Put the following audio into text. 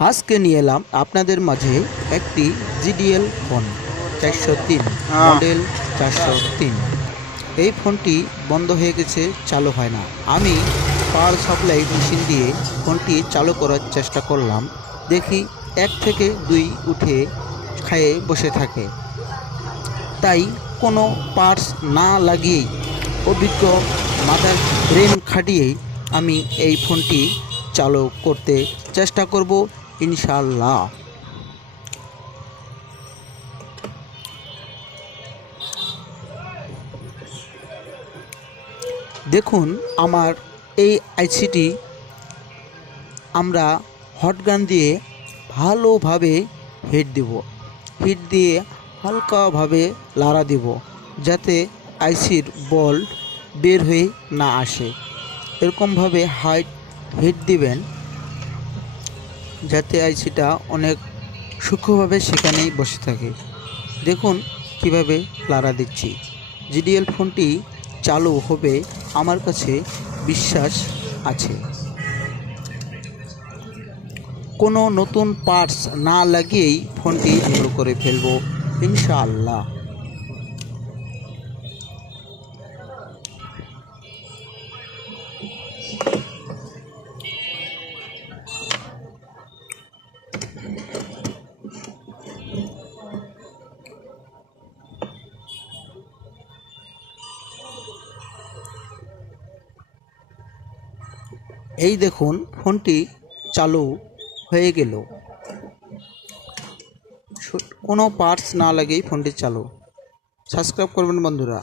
আজকে নিয়ে এলাম আপনাদের মাঝে একটি জিডিএল ফোন 403 মডেল 403। এই ফোনটি বন্ধ হয়ে গেছে, চালু হয় না। আমি পাওয়ার সাপ্লাই মেশিন দিয়ে ফোনটি চালু করার চেষ্টা করলাম, দেখি 1 থেকে 2 উঠে খায়ে বসে থাকে। তাই কোনো পার্টস না লাগিয়েই অভিজ্ঞ মাদার ব্রেন খাটিয়েই আমি এই ফোনটি চালু করতে চেষ্টা করব ইনশাআল্লাহ। দেখুন আমার এই আইসিটি আমরা হটগান দিয়ে ভালোভাবে হিট দিয়ে হালকাভাবে লাড়া দেব, যাতে আইসির বল্ট বের হয়ে না আসে। এরকমভাবে হিট দিবেন যাতে আইসিটা অনেক সূক্ষ্মভাবে সেখানেই বসে থাকে। দেখুন কিভাবে লাড়া দিচ্ছি। জিডিএল ফোনটি চালু হবে আমার কাছে বিশ্বাস আছে। কোনো নতুন পার্টস না লাগিয়েই ফোনটি চালু করে ফেলবো ইনশাআল্লাহ। এই দেখুন ফোনটি চালু হয়ে গেল, কোনো পার্টস না লাগেই ফোনটি চালু। সাবস্ক্রাইব করবেন বন্ধুরা।